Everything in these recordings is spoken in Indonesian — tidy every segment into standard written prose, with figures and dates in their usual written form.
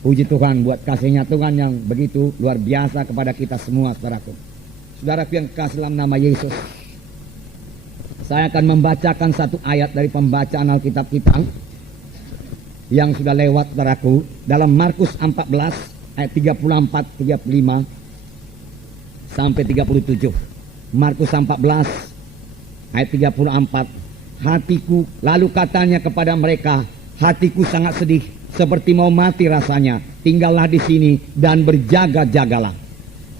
Puji Tuhan buat kasihnya Tuhan yang begitu luar biasa kepada kita semua, saudaraku. Saudaraku yang kasih dalam nama Yesus, saya akan membacakan satu ayat dari pembacaan Alkitab kita yang sudah lewat, saudaraku, dalam Markus 14 ayat 34, 35 sampai 37. Markus 14 ayat 34. Hatiku, lalu katanya kepada mereka, hatiku sangat sedih, seperti mau mati rasanya. Tinggallah di sini dan berjaga-jagalah.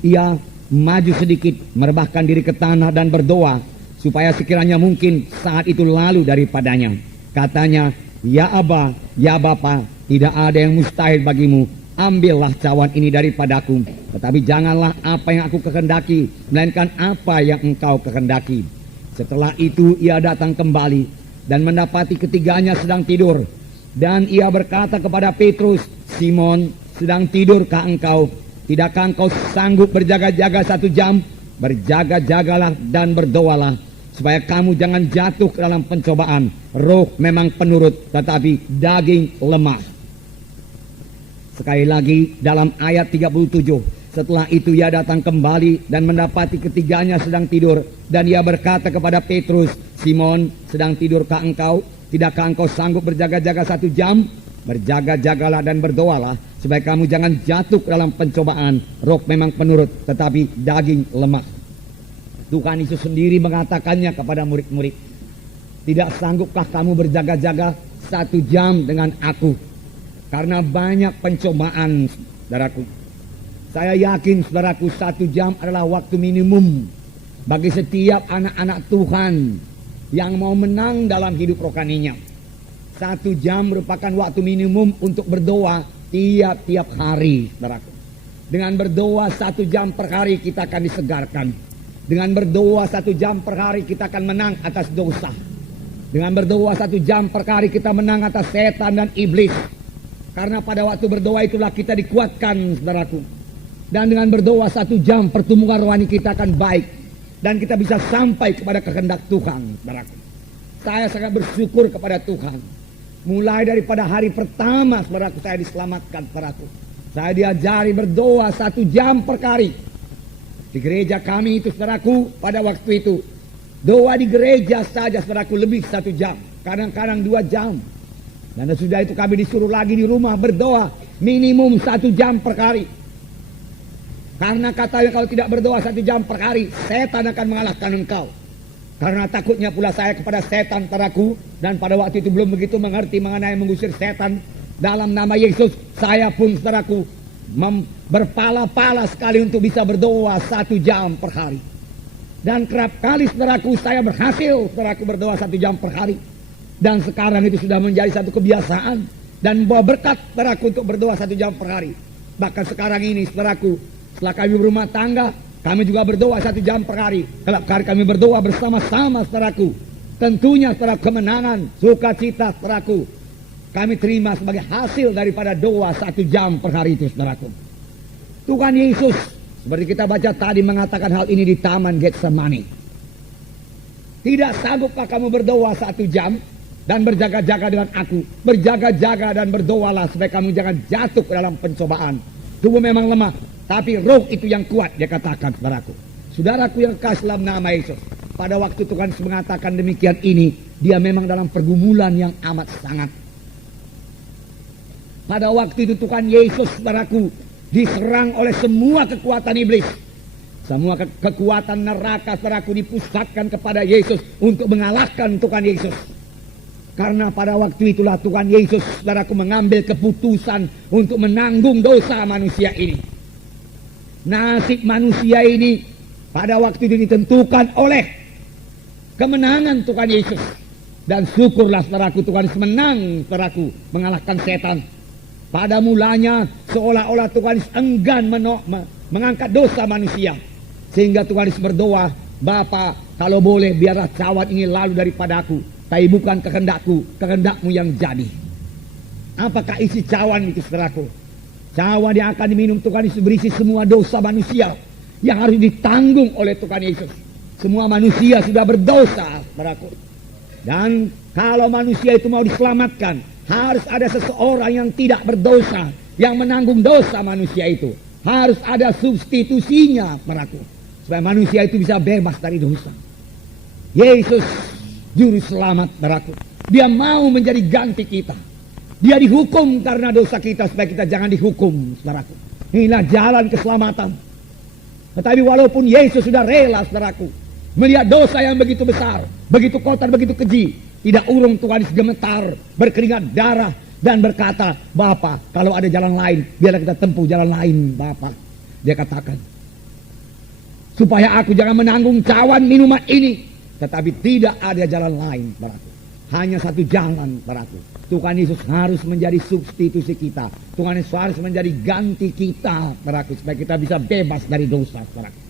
Ia maju sedikit, merebahkan diri ke tanah dan berdoa, supaya sekiranya mungkin saat itu lalu daripadanya. Katanya, ya Aba, ya Bapa, tidak ada yang mustahil bagimu. Ambillah cawan ini daripadaku, tetapi janganlah apa yang aku kehendaki, melainkan apa yang engkau kehendaki. Setelah itu ia datang kembali dan mendapati ketiganya sedang tidur. Dan ia berkata kepada Petrus, Simon, sedang tidurkah engkau? Tidakkah engkau sanggup berjaga-jaga 1 jam? Berjaga-jagalah dan berdoalah, supaya kamu jangan jatuh ke dalam pencobaan. Roh memang penurut, tetapi daging lemah. Sekali lagi dalam ayat 37. Setelah itu ia datang kembali dan mendapati ketiganya sedang tidur. Dan ia berkata kepada Petrus, Simon, sedang tidurkah engkau? Tidakkah engkau sanggup berjaga-jaga 1 jam? Berjaga-jagalah dan berdoalah, supaya kamu jangan jatuh ke dalam pencobaan. Roh memang penurut, tetapi daging lemah. Tuhan Yesus sendiri mengatakannya kepada murid-murid, tidak sanggupkah kamu berjaga-jaga 1 jam dengan aku? Karena banyak pencobaan, saudaraku. Saya yakin, saudaraku, 1 jam adalah waktu minimum bagi setiap anak-anak Tuhan yang mau menang dalam hidup rohaninya. 1 jam merupakan waktu minimum untuk berdoa tiap-tiap hari, saudaraku. Dengan berdoa 1 jam per hari kita akan disegarkan. Dengan berdoa 1 jam per hari kita akan menang atas dosa. Dengan berdoa 1 jam per hari kita menang atas setan dan iblis. Karena pada waktu berdoa itulah kita dikuatkan, saudaraku. Dan dengan berdoa 1 jam pertumbuhan rohani kita akan baik. Dan kita bisa sampai kepada kehendak Tuhan, saudaraku. Saya sangat bersyukur kepada Tuhan. Mulai daripada hari pertama, saudaraku, saya diselamatkan, saudaraku. Saya diajari berdoa 1 jam per hari. Di gereja kami itu, saudaraku, pada waktu itu, doa di gereja saja, saudaraku, lebih 1 jam. Kadang-kadang 2 jam. Dan sudah itu kami disuruh lagi di rumah berdoa minimum 1 jam per hari. Karena katanya kalau tidak berdoa 1 jam per hari, setan akan mengalahkan engkau. Karena takutnya pula saya kepada setan, saudaraku, dan pada waktu itu belum begitu mengerti mengenai mengusir setan. Dalam nama Yesus, saya pun, saudaraku, berpala-pala sekali untuk bisa berdoa 1 jam per hari. Dan kerap kali, saudaraku, saya berhasil, saudaraku, berdoa 1 jam per hari. Dan sekarang itu sudah menjadi satu kebiasaan dan membawa berkat, saudaraku, untuk berdoa 1 jam per hari. Bahkan sekarang ini, saudaraku, setelah kami berumah tangga, kami juga berdoa 1 jam per hari. Kalau kami berdoa bersama-sama, saudaraku, tentunya, saudaraku, kemenangan, sukacita, saudaraku, kami terima sebagai hasil daripada doa 1 jam per hari itu, saudaraku. Tuhan Yesus, seperti kita baca tadi, mengatakan hal ini di Taman Getsemani. Tidak sanggupkah kamu berdoa 1 jam? Dan berjaga-jaga dengan aku. Berjaga-jaga dan berdoalah, supaya kamu jangan jatuh ke dalam pencobaan. Tubuh memang lemah, tapi roh itu yang kuat, dia katakan, saudaraku. Saudaraku yang kasih dalam nama Yesus, pada waktu Tuhan Yesus mengatakan demikian ini, dia memang dalam pergumulan yang amat sangat. Pada waktu itu Tuhan Yesus, saudaraku, diserang oleh semua kekuatan iblis. Semua kekuatan neraka, saudaraku, dipusatkan kepada Yesus untuk mengalahkan Tuhan Yesus. Karena pada waktu itulah Tuhan Yesus, saudaraku, mengambil keputusan untuk menanggung dosa manusia ini. Nasib manusia ini pada waktu itu ditentukan oleh kemenangan Tuhan Yesus. Dan syukurlah, saudaraku, Tuhan Yesus menang, saudaraku, mengalahkan setan. Pada mulanya seolah-olah Tuhan Yesus enggan mengangkat dosa manusia. Sehingga Tuhan Yesus berdoa, Bapa, kalau boleh biarlah cawan ini lalu daripadaku. Tapi bukan kehendakku, kehendakmu yang jadi. Apakah isi cawan itu, saudaraku? Cawan yang akan diminum Tuhan Yesus berisi semua dosa manusia yang harus ditanggung oleh Tuhan Yesus. Semua manusia sudah berdosa, saudaraku. Dan kalau manusia itu mau diselamatkan, harus ada seseorang yang tidak berdosa, yang menanggung dosa manusia itu. Harus ada substitusinya, saudaraku, supaya manusia itu bisa bebas dari dosa. Yesus juru selamat, saudaraku. Dia mau menjadi ganti kita. Dia dihukum karena dosa kita supaya kita jangan dihukum, saudaraku. Inilah jalan keselamatan. Tetapi walaupun Yesus sudah rela, saudaraku, melihat dosa yang begitu besar, begitu kotor, begitu keji, tidak urung Tuhan Yesus gemetar, berkeringat darah, dan berkata, Bapa, kalau ada jalan lain, biarlah kita tempuh jalan lain, Bapa. Dia katakan, supaya aku jangan menanggung cawan minuman ini, tetapi tidak ada jalan lain, saudaraku. Hanya satu jalan, saudaraku. Tuhan Yesus harus menjadi substitusi kita. Tuhan Yesus harus menjadi ganti kita, saudaraku, supaya kita bisa bebas dari dosa, saudaraku.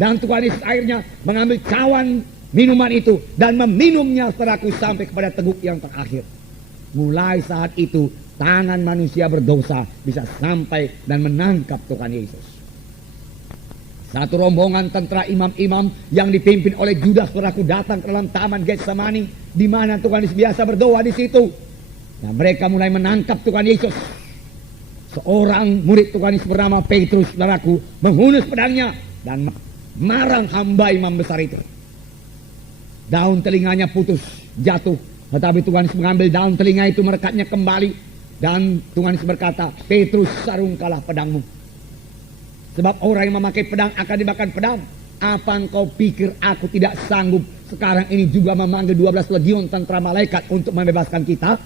Dan Tuhan Yesus akhirnya mengambil cawan minuman itu dan meminumnya, saudaraku, sampai kepada teguk yang terakhir. Mulai saat itu tangan manusia berdosa bisa sampai dan menangkap Tuhan Yesus. Satu rombongan tentara imam-imam yang dipimpin oleh Judas, saudaraku, datang ke dalam taman Getsemani, di mana Tuhan Yesus biasa berdoa di situ. Dan mereka mulai menangkap Tuhan Yesus. Seorang murid Tuhan Yesus bernama Petrus, saudaraku, menghunus pedangnya dan marang hamba imam besar itu. Daun telinganya putus, jatuh. Tetapi Tuhan Yesus mengambil daun telinga itu, merekatnya kembali. Dan Tuhan Yesus berkata, Petrus, sarungkanlah pedangmu. Sebab orang yang memakai pedang akan dimakan pedang. Apa engkau pikir aku tidak sanggup sekarang ini juga memanggil 12 legiun tentara malaikat untuk membebaskan kita?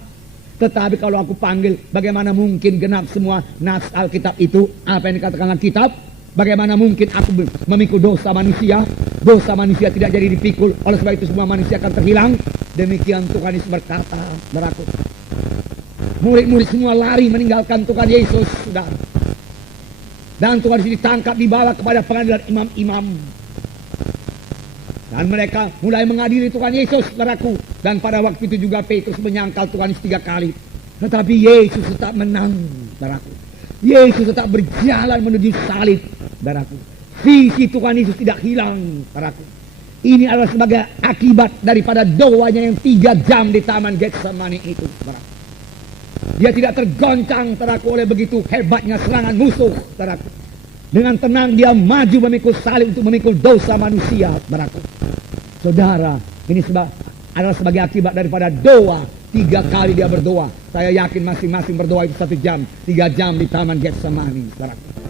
Tetapi kalau aku panggil, bagaimana mungkin genap semua nas Alkitab itu? Apa yang dikatakan Alkitab? Bagaimana mungkin aku memikul dosa manusia? Dosa manusia tidak jadi dipikul, oleh sebab itu semua manusia akan terhilang. Demikian Tuhan Yesus berkata, saudaraku. Murid-murid semua lari meninggalkan Tuhan Yesus, saudara. Dan Tuhan Yesus ditangkap, dibawa kepada pengadilan imam-imam. Dan mereka mulai mengadili Tuhan Yesus, saudaraku. Dan pada waktu itu juga Petrus menyangkal Tuhan Yesus 3 kali. Tetapi Yesus tetap menang, saudaraku. Yesus tetap berjalan menuju salib, saudaraku. Visi Tuhan Yesus tidak hilang, saudaraku. Ini adalah sebagai akibat daripada doanya yang 3 jam di taman Getsemani itu, saudaraku. Dia tidak tergoncang, saudaraku, oleh begitu hebatnya serangan musuh, saudaraku. Dengan tenang dia maju memikul salib untuk memikul dosa manusia, saudaraku. Saudara, ini adalah sebagai akibat daripada doa. 3 kali dia berdoa. Saya yakin masing-masing berdoa itu 1 jam, 3 jam di taman Getsemani, saudaraku.